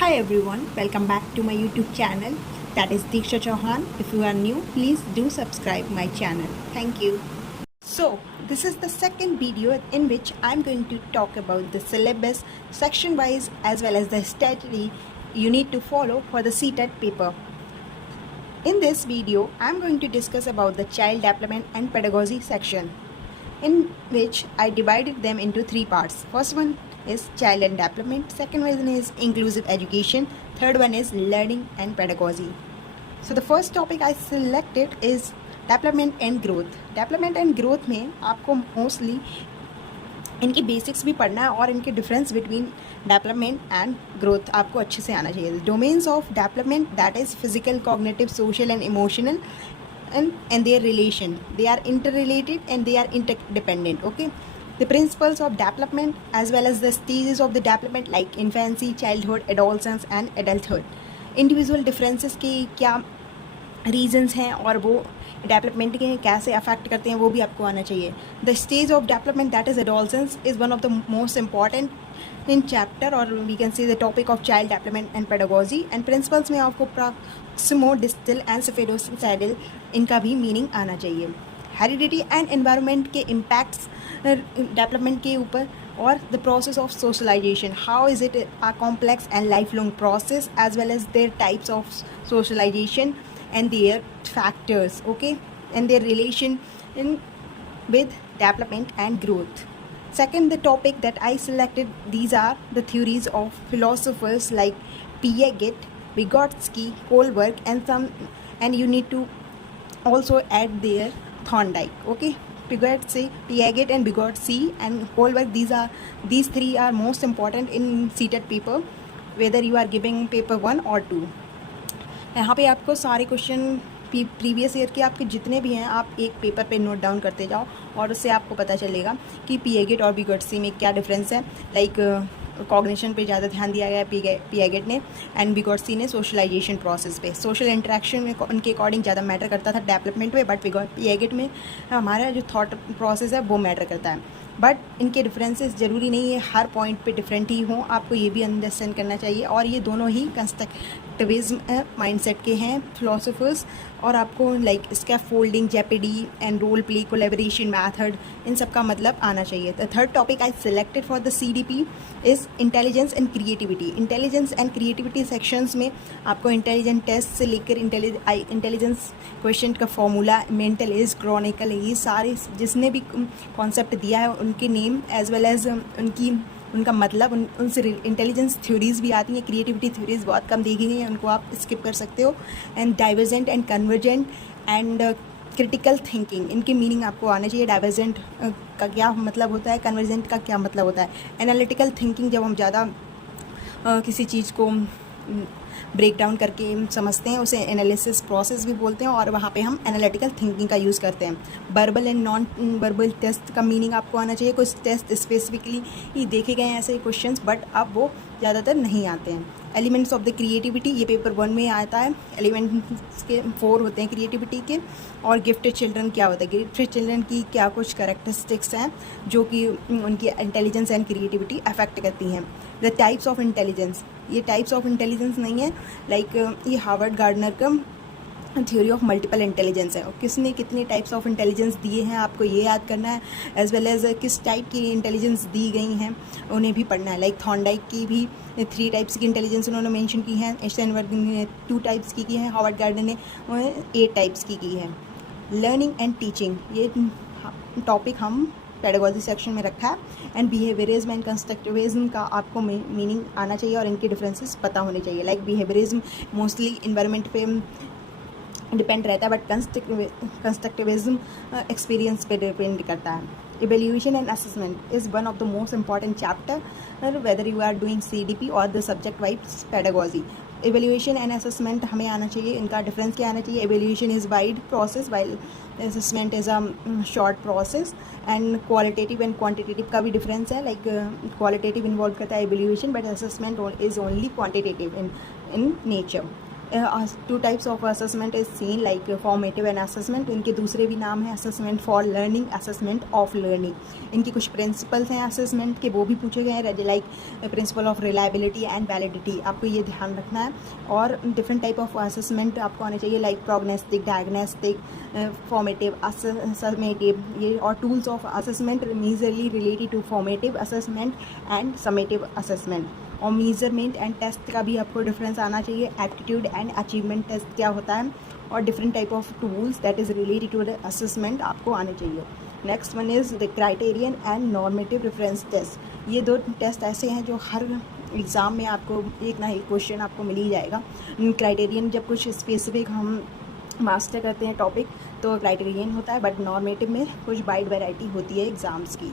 Hi everyone, welcome back to my YouTube channel. That is Diksha Chauhan. If you are new, please do subscribe my channel. Thank you. So, this is the second video in which I'm going to talk about the syllabus section wise as well as the strategy you need to follow for the CTET paper. In this video, I'm going to discuss about the child development and pedagogy section, in which I divided them into three parts. First one is child and development, second one is inclusive education, third one is learning and pedagogy. So the first topic I selected is development and growth. Development and growth में आपको mostly इनकी basics भी पढ़ना है और इनके difference between development and growth आपको अच्छे से आना चाहिए. Domains of development that is physical, cognitive, social and emotional and their relation. They are interrelated and they are interdependent. Okay, the principles of development as well as the stages of the development like infancy, childhood, adolescence and adulthood. Individual differences के क्या regions हैं और वो development के कैसे affect करते हैं वो भी आपको आना चाहिए. The stage of development that is adolescence is one of the most important in chapter और we can see the topic of child development and pedagogy. And principles में आपको प्रॉक्सिमो डिस्टिल एंड स्फेडोसाइडल इनका भी मीनिंग आना चाहिए. Heredity and environment के impacts development के ऊपर और the process of socialization, how is it a complex and life long process as well as their types of socialization and their factors, okay, and their relation with development and growth. Second, the topic that I selected, these are the theories of philosophers like Piaget, Vygotsky, Kohlberg and you need to also add there Thorndike. Okay, Piaget and Vygotsky and Kohlberg, these three are most important in CTET paper, whether you are giving paper 1 or 2. यहाँ पे आपको सारे question previous year के आपके जितने भी हैं आप एक पेपर पे नोट डाउन करते जाओ और उससे आपको पता चलेगा कि पियागेट और विगोट्सी में क्या डिफरेंस है. लाइक कॉग्निशन पे ज़्यादा ध्यान दिया गया पियागेट ने एंड विगोट्सी ने सोशलाइजेशन प्रोसेस पे. सोशल इंटरेक्शन में उनके अकॉर्डिंग ज़्यादा मैटर करता था डेवलपमेंट में, बट पियागेट में हमारा जो थॉट प्रोसेस है वो मैटर करता है. बट इनके डिफरेंसेस ज़रूरी नहीं है हर पॉइंट पे डिफरेंट ही हों, आपको ये भी अंडरस्टैंड करना चाहिए. और ये दोनों ही कंस्ट्रक्टिविज्म माइंडसेट के हैं फिलोसोफर्स और आपको लाइक इसका फोल्डिंग, जेपेडी and role play, collaboration method, इन सब का मतलब आना चाहिए. The third topic I selected for the CDP is intelligence and creativity. Intelligence and creativity sections में आपको इंटेलिजेंट टेस्ट से लेकर इंटेलिजेंस क्वेश्चन का फॉर्मूला, मेंटल एज, क्रॉनिकल, ये सारे जिसने भी कॉन्सेप्ट दिया है उनके नेम एज वेल एज उनका मतलब उनसे इंटेलिजेंस थ्योरीज़ भी आती हैं. क्रिएटिविटी थ्योरीज़ बहुत कम देखी गई हैं, उनको आप स्किप कर सकते हो. And divergent and convergent and critical thinking, इनके मीनिंग आपको आना चाहिए. डाइवर्जेंट का क्या मतलब होता है, कन्वर्जेंट का क्या मतलब होता है. एनालिटिकल थिंकिंग, जब हम ज़्यादा किसी चीज़ को ब्रेक डाउन करके समझते हैं उसे एनालिसिस प्रोसेस भी बोलते हैं और वहाँ पे हम एनालिटिकल थिंकिंग का यूज़ करते हैं. Verbal and non verbal test का मीनिंग आपको आना चाहिए. कुछ टेस्ट स्पेसिफिकली देखे गए हैं ऐसे क्वेश्चंस, बट अब वो ज़्यादातर नहीं आते हैं. एलिमेंट्स ऑफ द क्रिएटिविटी, ये पेपर 1 में आता है. एलिमेंट्स के 4 होते हैं क्रिएटिविटी के. और गिफ्टेड चिल्ड्रन क्या होता है, गिफ्टेड चिल्ड्रन की क्या कुछ कैरेक्टरिस्टिक्स हैं जो कि उनकी इंटेलिजेंस एंड क्रिएटिविटी अफेक्ट करती हैं. द टाइप्स ऑफ इंटेलिजेंस, ये टाइप्स ऑफ इंटेलिजेंस नहीं है लाइक ये हार्वर्ड गार्डनर का थ्योरी ऑफ मल्टीपल इंटेलिजेंस है और किसने कितने टाइप्स ऑफ इंटेलिजेंस दिए हैं आपको ये याद करना है. एज वेल एज किस टाइप की इंटेलिजेंस दी गई हैं उन्हें भी पढ़ना है. लाइक थॉर्नडाइक की भी 3 टाइप्स की इंटेलिजेंस उन्होंने मेंशन की हैं. एस्टेनबर्ग ने 2 टाइप्स की है. हार्वर्ड गार्डनर ने 8 टाइप्स की है. लर्निंग एंड टीचिंग, ये टॉपिक हम पेडागोजी सेक्शन में रखा है. एंड बिहेवियरिज्म एंड कंस्ट्रक्टिविज्म का आपको मीनिंग आना चाहिए और इनके डिफरेंसेस पता होने चाहिए. लाइक बिहेवियरिज्म मोस्टली इन्वायरमेंट पे डिपेंड रहता है, बट कंस्ट्रक्टिविज्म एक्सपीरियंस पे डिपेंड करता है. Evaluation and assessment is one of the most important chapter whether you are doing CDP और the subject wise pedagogy. Evaluation and assessment हमें आना चाहिए. इनका डिफरेंस क्या आना चाहिए. Evaluation is wide process while assessment is a short process. And qualitative and quantitative का भी डिफरेंस है. लाइक क्वालिटेटिव इन्वॉल्व करता है evaluation, but assessment is only quantitative in nature. Two types of assessment is seen like formative and assessment. इनके दूसरे भी नाम है assessment for learning, assessment of learning. इनके कुछ प्रिंसिपल्स हैं असेसमेंट के, वो भी पूछे गए हैं, like principle of reliability and validity, आपको ये ध्यान रखना है। और डिफरेंट टाइप ऑफ असेसमेंट आपको आने चाहिए like prognostic, diagnostic, formative, summative, ये और tools of assessment majorly related to formative assessment and summative assessment. और मेजरमेंट एंड टेस्ट का भी आपको डिफरेंस आना चाहिए, एप्टीट्यूड एंड अचीवमेंट टेस्ट क्या होता है, और different type of tools that is related to the assessment आपको आने चाहिए। Next one is the criterion and normative reference test. ये दो टेस्ट ऐसे हैं जो हर एग्ज़ाम में आपको एक ना एक क्वेश्चन आपको मिल ही जाएगा। क्राइटेरियन जब कुछ स्पेसिफिक हम मास्टर करते हैं टॉपिक तो क्राइटेरियन होता है, बट नॉर्मेटिव में कुछ वाइड वैरायटी होती है एग्ज़ाम्स की।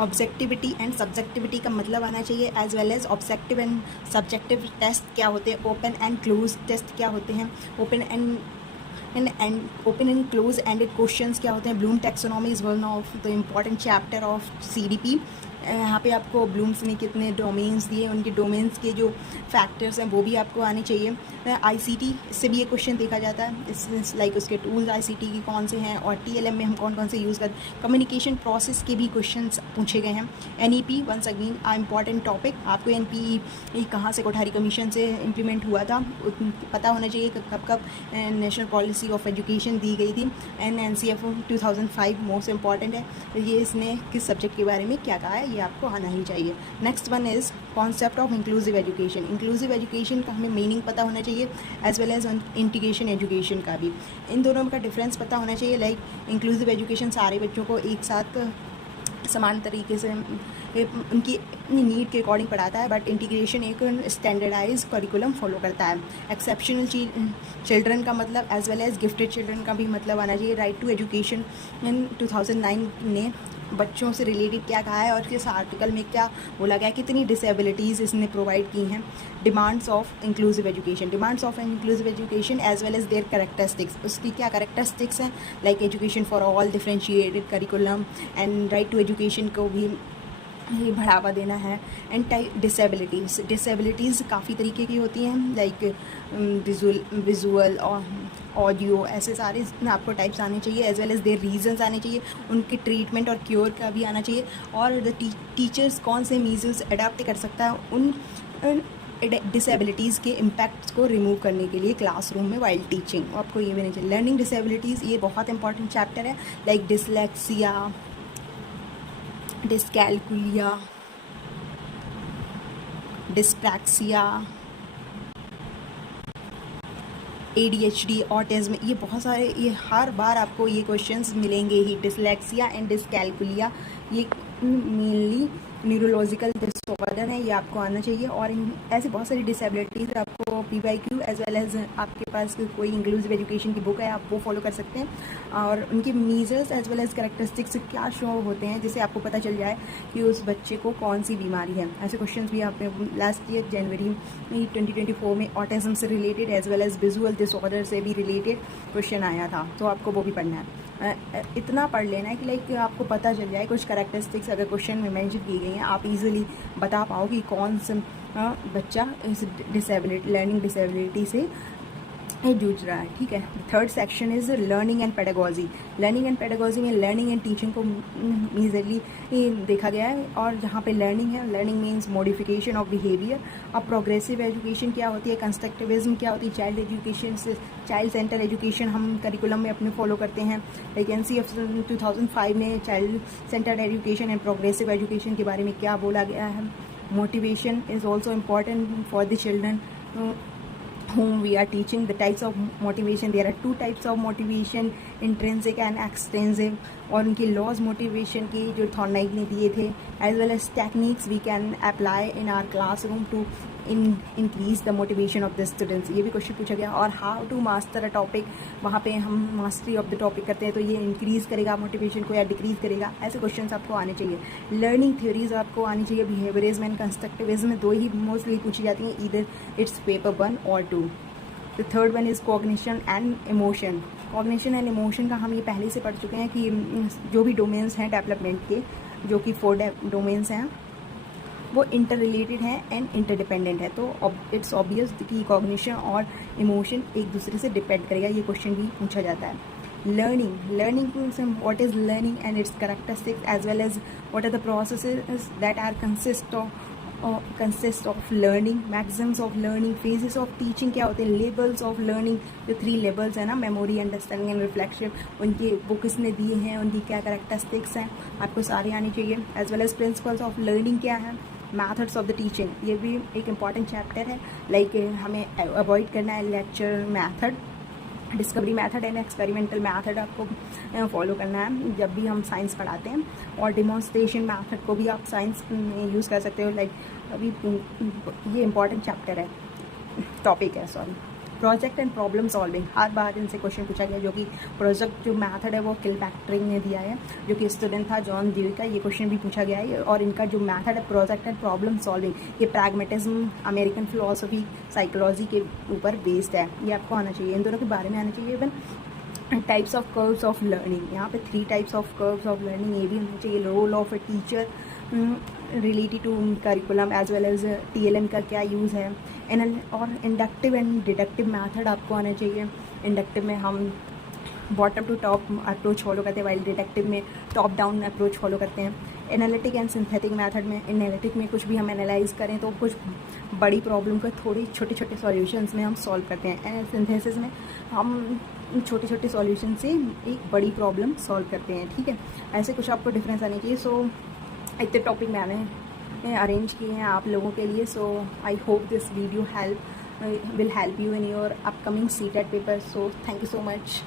ऑब्जेक्टिविटी एंड सब्जेक्टिविटी का मतलब आना चाहिए, as well as objective and subjective test क्या होते हैं, ओपन एंड क्लोज टेस्ट क्या होते हैं, open and close ended questions क्या होते हैं। Bloom taxonomy is one of the important chapter of CDP। यहाँ पे आपको ब्लूम्स ने कितने डोमेन्स दिए, उनके डोमेन्स के जो फैक्टर्स हैं वो भी आपको आने चाहिए। ICT से भी ये क्वेश्चन देखा जाता है, इस लाइक उसके टूल्स ICT की कौन से हैं, और TLM में हम कौन कौन से यूज़ करते हैं। कम्युनिकेशन प्रोसेस के भी क्वेश्चंस पूछे गए हैं। NEP वंस अगेन आ इम्पॉर्टेंट टॉपिक, आपको NPE कहाँ से कोठारी कमीशन से इम्प्लीमेंट हुआ था पता होना चाहिए, कब कब नेशनल पॉलिसी ऑफ एजुकेशन दी गई थी। NCF 2005 मोस्ट इम्पॉर्टेंट है, ये इसने किस सब्जेक्ट के बारे में क्या कहा है ये आपको आना ही चाहिए। Next one is concept of inclusive education. Inclusive education का हमें मीनिंग पता होना चाहिए, as well as integration education का भी। इन दोनों का डिफरेंस पता होना चाहिए। लाइक इंक्लूसिव एजुकेशन सारे बच्चों को एक साथ समान तरीके से उनकी नीड के अकॉर्डिंग पढ़ाता है, बट इंटीग्रेशन एक स्टैंडर्डाइज करिकुलम फॉलो करता है। एक्सेप्शनल चिल्ड्रन का मतलब as well as gifted children का भी मतलब आना चाहिए। राइट टू एजुकेशन इन 2009 ने बच्चों से रिलेटेड क्या कहा है और इस आर्टिकल में क्या बोला गया है, कितनी डिसेबिलिटीज़ इसने प्रोवाइड की हैं। Demands of inclusive education, demands of inclusive education as well as their characteristics, उसकी क्या कैरेक्टरिस्टिक्स हैं, like education for all, differentiated curriculum and right to education को भी ये बढ़ावा देना है। एंड डिसेबिलिटीज़ काफ़ी तरीके की होती हैं, लाइक विजुअल और ऑडियो, ऐसे सारे आपको टाइप्स आने चाहिए, as well as their reasons आने चाहिए, उनके ट्रीटमेंट और क्योर का भी आना चाहिए, और द टीचर्स कौन से मीजर्स अडॉप्ट कर सकता है उन डिसेबिलिटीज़ के इम्पैक्ट्स को रिमूव करने के लिए क्लासरूम में वाइल टीचिंग। आपको ये भी नहीं चाहिए। लर्निंग डिसेबिलिटीज़ ये बहुत इंपॉर्टेंट चैप्टर है, like dyslexia, dyscalculia, dyspraxia, ADHD, autism, ये बहुत सारे, ये हर बार आपको ये क्वेश्चंस मिलेंगे ही। डिसलेक्सिया एंड डिस्कैल्कुलिया ये मेनली न्यूरोलॉजिकल डिसऑर्डर है, ये आपको आना चाहिए। और ऐसी बहुत सारी डिसेबिलिटीज़ आपको PYQ एज वेल एज आपके पास कोई इंक्लूसिव एजुकेशन की बुक है आप वो फॉलो कर सकते हैं, और उनके measures as well as characteristics क्या शो होते हैं जिससे आपको पता चल जाए कि उस बच्चे को कौन सी बीमारी है। ऐसे क्वेश्चन भी आप लास्ट ईयर जनवरी 2024 में ऑटिज्म से related as well as visual disorder से भी रिलेटेड क्वेश्चन आया था, तो आपको वो भी पढ़ना है। इतना पढ़ लेना है कि लाइक आपको पता चल जाए कुछ कैरेक्टरिस्टिक्स अगर क्वेश्चन में मेंशन की गई हैं, आप इजीली बता पाओ कि कौन सा बच्चा इस लर्निंग डिसेबिलिटी से जूझ रहा है। ठीक है। Third section is learning and pedagogy. Learning and pedagogy में लर्निंग एंड टीचिंग को मेजरली देखा गया है, और जहाँ पे लर्निंग है, learning means modification of behaviour. अब प्रोग्रेसिव एजुकेशन क्या होती है, कंस्ट्रक्टिविज्म क्या होती है, चाइल्ड एजुकेशन से चाइल्ड सेंटर एजुकेशन हम करिकुलम में अपने फॉलो करते हैं। लाइक NCF 2005 ने child centre education and progressive education के बारे में क्या बोला गया है। Motivation is also important for the children whom we are teaching. The types of motivation, there are two types of motivation, intrinsic and extrinsic, और उनकी लॉज मोटिवेशन की जो थॉर्नाइक ने दिए थे, as well as techniques we can apply in our classroom to increase the motivation of the students. ये भी question पूछा गया। और how to master a topic, वहाँ पे हम मास्टरी ऑफ द टॉपिक करते हैं, तो ये इंक्रीज़ करेगा मोटिवेशन को या डिक्रीज़ करेगा, ऐसे क्वेश्चंस आपको आने चाहिए। लर्निंग थ्योरीज आपको आनी चाहिए। बिहेवियरिज्म एंड कंस्ट्रक्टिविज्म दो ही मोस्टली पूछी जाती हैं, ईदर इट्स पेपर 1 और 2। The third one is cognition and emotion. Cognition and emotion का हम ये पहले से पढ़ चुके हैं कि जो भी डोमेन्स हैं डेवलपमेंट के, जो कि 4 डोमेन्स हैं, वो इंटर रिलेटेड हैं एंड इंटरडिपेंडेंट है। तो इट्स ऑब्वियस कि कॉग्निशन और इमोशन एक दूसरे से डिपेंड करेगा, ये क्वेश्चन भी पूछा जाता है। Learning what is learning and its characteristics, as well as what are the processes that are consist of learning, maxims of learning, phases of teaching क्या होते हैं, levels of learning, जो 3 levels है ना, memory, understanding and reflection, उनके वो किसने दिए हैं, उनकी क्या characteristics हैं, आपको सारे आने चाहिए। as well as principles of learning क्या है, methods of the teaching, ये भी एक important chapter है। like हमें avoid करना है lecture method, discovery method and experimental method आपको फॉलो करना है जब भी हम साइंस पढ़ाते हैं। और डिमॉन्स्ट्रेशन मेथड को भी आप साइंस में यूज़ कर सकते हो। लाइक अभी ये इंपॉर्टेंट चैप्टर है, टॉपिक है sorry, project and problem solving. हर बार इनसे क्वेश्चन पूछा गया, जो कि प्रोजेक्ट जो मेथड है वो किलपैट्रिक ने दिया है, जो कि स्टूडेंट था जॉन ड्यूई का। ये क्वेश्चन भी पूछा गया है। और इनका जो मेथड है प्रोजेक्ट एंड प्रॉब्लम सॉल्विंग, ये प्रैग्मेटिज्म, अमेरिकन फिलोसफी, साइकोलॉजी के ऊपर बेस्ड है। ये आपको आना चाहिए, इन दोनों के बारे में आना चाहिए। Even types of curves of learning, यहाँ पे 3 types of curves of learning ये भी होना चाहिए। Role of a teacher related to curriculum as well as TLM का क्या यूज़ है। और इंडक्टिव एंड डिडक्टिव मेथड आपको आना चाहिए। इंडक्टिव में हम bottom to top approach follow करते हैं, वाइल डिडक्टिव में टॉप डाउन अप्रोच फॉलो करते हैं। एनालिटिक एंड सिंथेटिक मेथड में, एनालिटिक में कुछ भी हम एनालाइज करें तो कुछ बड़ी प्रॉब्लम को थोड़ी छोटे छोटे सॉल्यूशंस में हम सॉल्व करते हैं। एंड सिंथेसिस में हम छोटे छोटे सॉल्यूशन से एक बड़ी प्रॉब्लम सॉल्व करते हैं। ठीक है, ऐसे कुछ आपको डिफरेंस आने चाहिए। सो इतने टॉपिक मैंने अरेंज किए हैं आप लोगों के लिए। So I hope this video will help you in your upcoming CTET paper. So thank you so much.